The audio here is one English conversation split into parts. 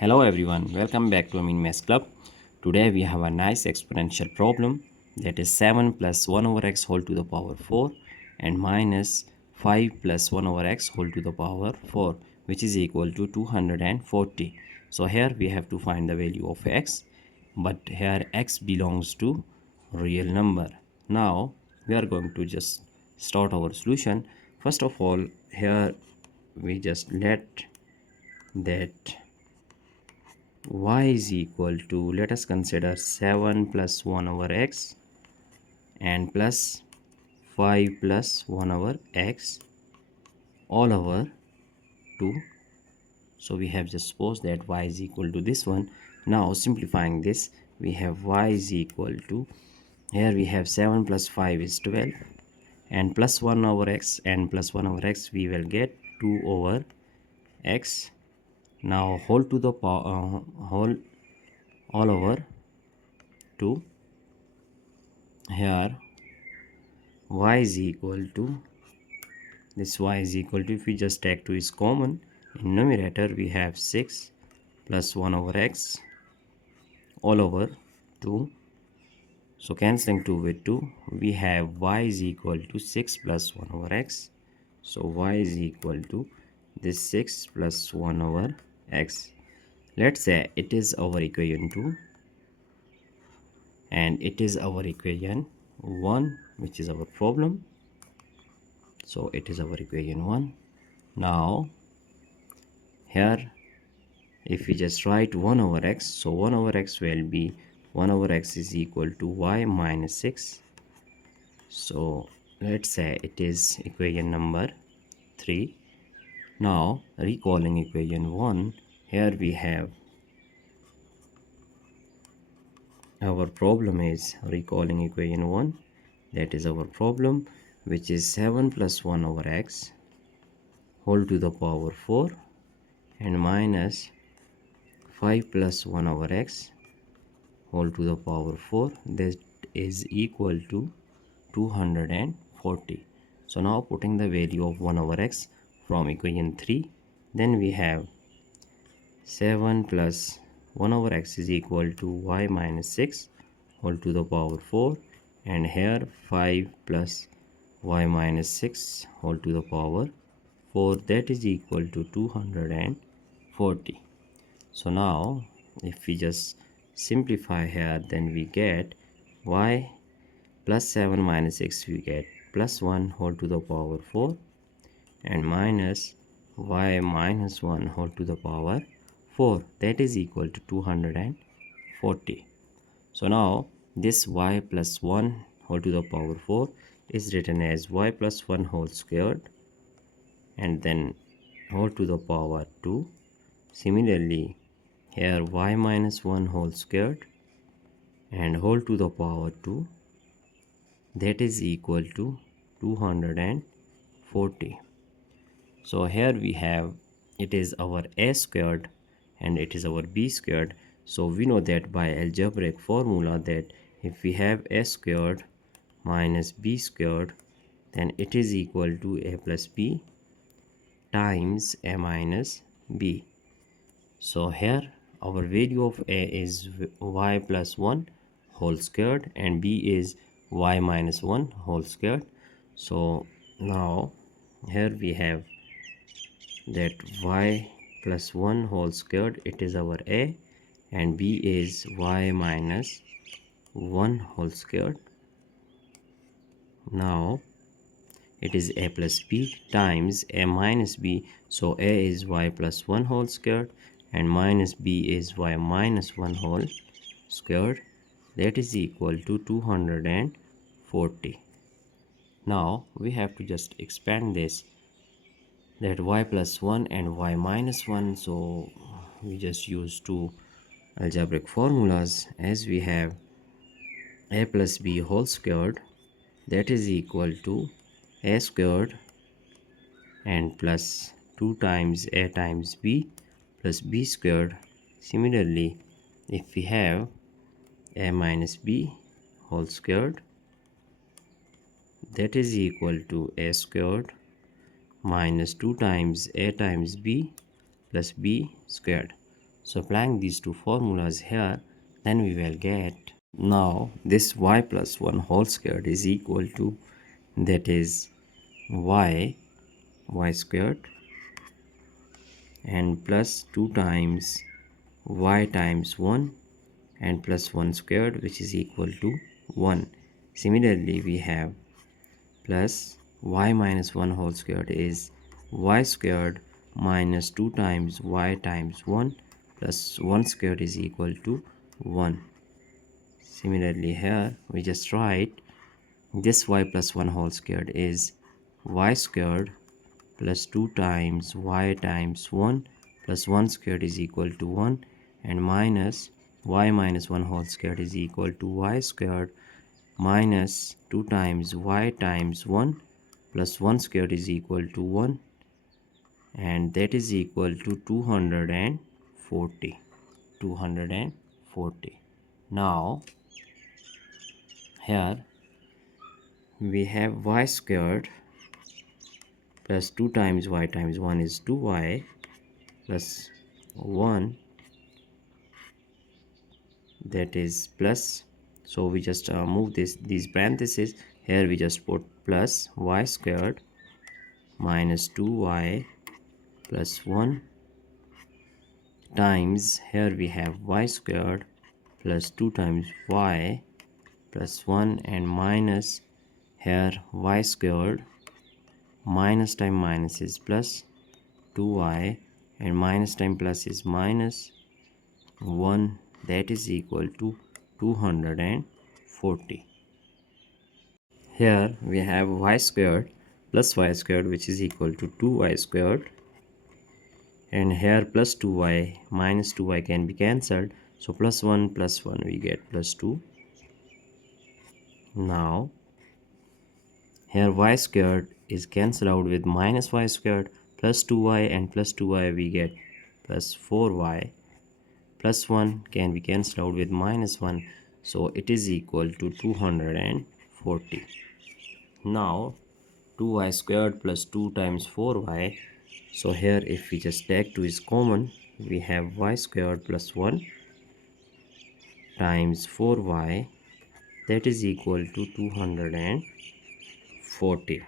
Hello everyone, welcome back to Amin Maths Club. Today we have a nice exponential problem, that is 7 plus 1 over x whole to the power 4 and minus 5 plus 1 over x whole to the power 4, which is equal to 240. So here we have to find the value of x, but here x belongs to real number. Now we are going to just start our solution. First of all, here we just let that y is equal to, let us consider 7 plus 1 over x and plus 5 plus 1 over x all over 2. So we have just supposed that y is equal to this one. Now simplifying this, we have y is equal to, here we have 7 plus 5 is 12 and plus 1 over x and plus 1 over x we will get 2 over x. Now whole to the power whole all over 2. Here y is equal to, this y is equal to, if we just take 2 is common, in numerator we have 6 plus 1 over x all over 2. So cancelling 2 with 2, we have y is equal to 6 plus 1 over x. So y is equal to this 6 plus 1 over x. Let's say it is our equation 2 and it is our equation 1, which is our problem. So it is our equation 1. Now here if we just write 1 over x, so 1 over x will be 1 over x is equal to y minus 6. So let's say it is equation number 3. Now recalling equation 1, here we have our problem is recalling equation 1, that is our problem, which is 7 plus 1 over x whole to the power 4 and minus 5 plus 1 over x whole to the power 4, that is equal to 240. So now putting the value of 1 over x from equation 3, then we have 7 plus 1 over x is equal to y minus 6 whole to the power 4, and here 5 plus y minus 6 whole to the power 4, that is equal to 240. So now if we just simplify here, then we get y plus 7 minus 6, we get plus 1 whole to the power 4 and minus y minus 1 whole to the power 4, that is equal to 240. So now this y plus 1 whole to the power 4 is written as y plus 1 whole squared and then whole to the power 2. Similarly here y minus 1 whole squared and whole to the power 2, that is equal to 240. So here we have, it is our a squared and it is our b squared. So we know that by algebraic formula that if we have a squared minus b squared, then it is equal to a plus b times a minus b. So here our value of a is y plus 1 whole squared and b is y minus 1 whole squared. So now here we have that y plus 1 whole squared, it is our a, and b is y minus 1 whole squared. Now it is a plus b times a minus b. So a is y plus 1 whole squared and minus b is y minus 1 whole squared, that is equal to 240. Now we have to just expand this, that y plus 1 and y minus 1. So we just use two algebraic formulas, as we have a plus b whole squared, that is equal to a squared and plus 2 times a times b plus b squared. Similarly, if we have a minus b whole squared, that is equal to a squared minus 2 times a times b plus b squared. So applying these two formulas here, then we will get, now this y plus 1 whole squared is equal to, that is y squared, and plus 2 times y times 1 and plus 1 squared, which is equal to 1. Similarly, we have plus y minus 1 whole squared is y squared minus 2 times y times 1 plus 1 squared is equal to 1. Similarly, here we just write this y plus 1 whole squared is y squared plus 2 times y times 1 plus 1 squared is equal to 1, and minus y minus 1 whole squared is equal to y squared minus 2 times y times 1 plus 1 squared is equal to 1, and that is equal to 240. 240. Now here we have y squared plus 2 times y times 1 is 2y plus 1, that is plus, so we just move these parentheses. Here we just put plus y squared minus 2y plus 1 times, here we have y squared plus 2 times y plus 1, and minus, here y squared minus time minus is plus 2y, and minus time plus is minus 1, that is equal to 240. Here we have y squared plus y squared, which is equal to 2y squared, and here plus 2y minus 2y can be cancelled, so plus 1 we get plus 2. Now here y squared is cancelled out with minus y squared, plus 2y and plus 2y we get plus 4y, plus 1 can be cancelled out with minus 1, so it is equal to 240. Now 2y squared plus 2 times 4y, so here if we just take 2 is common, we have y squared plus 1 times 4y, that is equal to 240.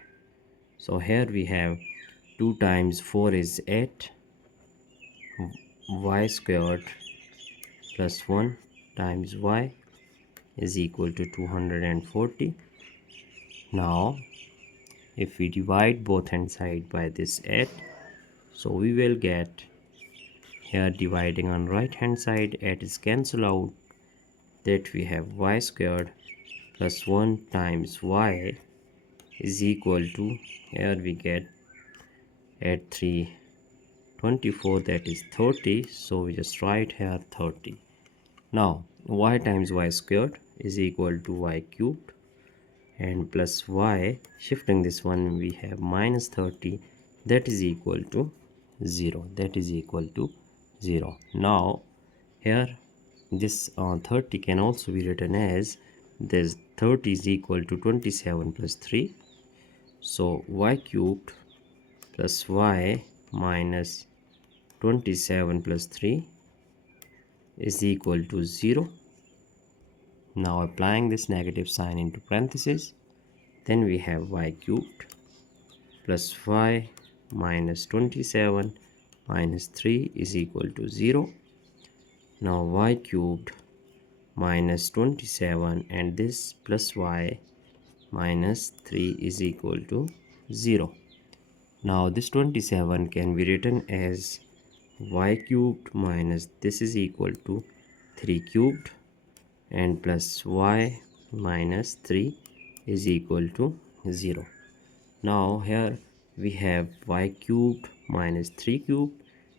So here we have 2 times 4 is 8, y squared plus 1 times y is equal to 240. Now if we divide both hand side by this 8, so we will get, here dividing on right hand side, 8 is cancelled out, that we have y squared plus 1 times y is equal to, here we get 8 3 24, that is 30, so we just write here 30. Now y times y squared is equal to y cubed, and plus y, shifting this one we have minus 30, that is equal to 0, that is equal to 0. Now here this 30 can also be written as, this 30 is equal to 27 plus 3, so y cubed plus y minus 27 plus 3 is equal to 0. Now applying this negative sign into parentheses, then we have y cubed plus y minus 27 minus 3 is equal to 0. Now y cubed minus 27 and this plus y minus 3 is equal to 0. Now this 27 can be written as y cubed minus this is equal to 3 cubed, and plus y minus 3 is equal to 0. Now here we have y cubed minus 3 cubed,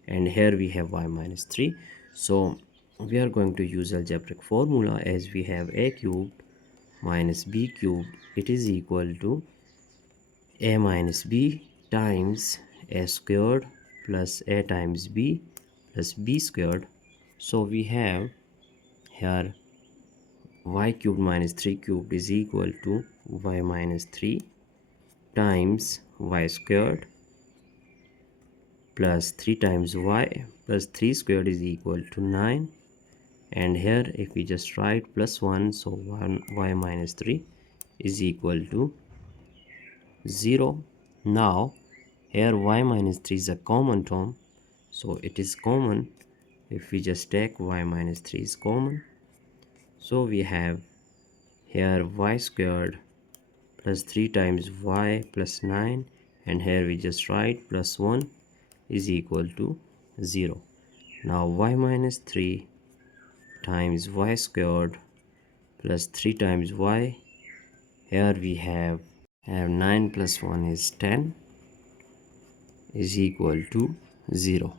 and here we have y minus 3. So we are going to use algebraic formula, as we have a cubed minus b cubed, it is equal to a minus b times a squared plus a times b plus b squared. So we have here y cubed minus 3 cubed is equal to y minus 3 times y squared plus 3 times y plus 3 squared is equal to 9. And here if we just write plus 1, so 1 y minus 3 is equal to 0. Now here y minus 3 is a common term, so it is common. If we just take y minus 3 is common, so we have here y squared plus 3 times y plus 9, and here we just write plus 1 is equal to 0. Now y minus 3 times y squared plus 3 times y, here we have 9 plus 1 is 10 is equal to 0.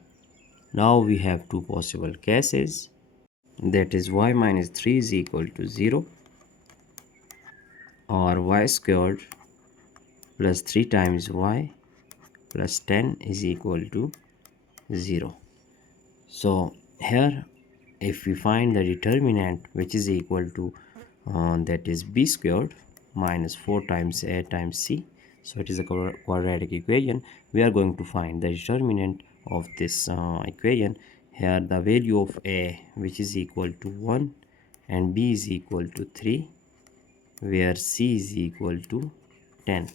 Now we have two possible cases, that is y minus 3 is equal to 0 or y squared plus 3 times y plus 10 is equal to 0. So here if we find the determinant, which is equal to that is b squared minus 4 times a times c, so it is a quadratic equation, we are going to find the determinant of this equation. Here the value of a, which is equal to 1, and b is equal to 3, where c is equal to 10.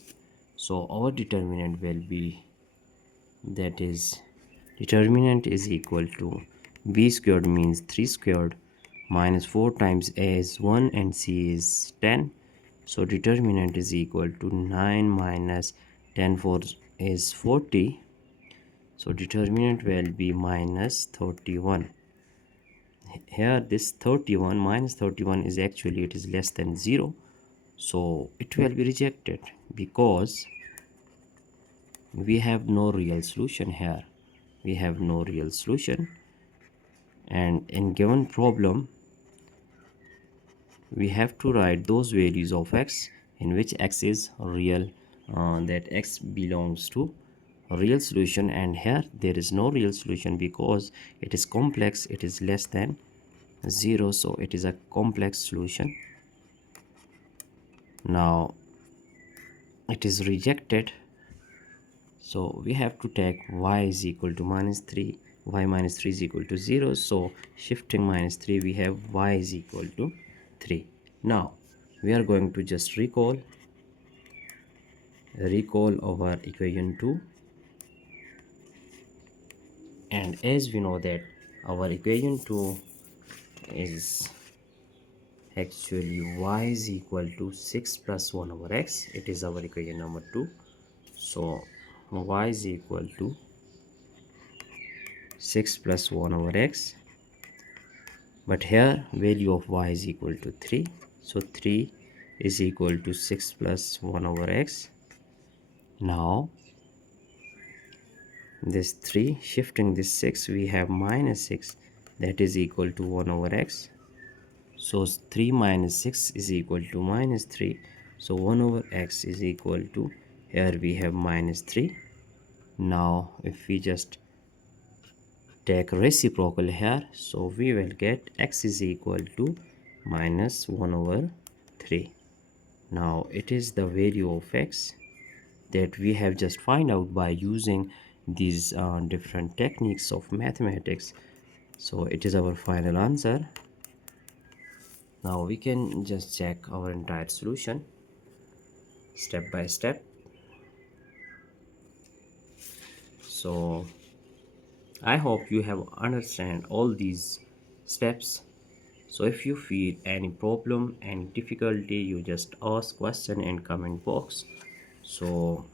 So our determinant will be, that is determinant is equal to b squared means 3 squared minus 4 times a is 1 and c is 10. So determinant is equal to 9 minus 10 4 is 40. So determinant will be minus 31. Here this 31 minus 31 is actually, it is less than 0. So it will be rejected because we have no real solution here. We have no real solution, and in given problem we have to write those values of x in which x is real, that x belongs to a real solution, and here there is no real solution because it is complex, it is less than 0, so it is a complex solution. Now it is rejected, so we have to take y is equal to minus 3, y minus 3 is equal to 0, so shifting minus 3 we have y is equal to 3. Now we are going to just recall our equation 2, and as we know that our equation 2 is actually y is equal to 6 plus 1 over x. It is our equation number 2. So y is equal to 6 plus 1 over x, but here value of y is equal to 3, so 3 is equal to 6 plus 1 over x. Now this 3 shifting this 6, we have minus 6, that is equal to 1 over x. So 3 minus 6 is equal to minus 3, so 1 over x is equal to, here we have minus 3. Now if we just take reciprocal here, so we will get x is equal to minus 1 over 3. Now it is the value of x that we have just find out by using these different techniques of mathematics. So it is our final answer. Now we can just check our entire solution step by step. So I hope you have understand all these steps. So if you feel any problem, any difficulty, you just ask question in comment box. So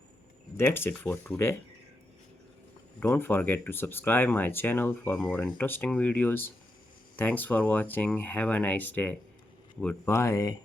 that's it for today. Don't forget to subscribe my channel for more interesting videos. Thanks for watching. Have a nice day. Goodbye.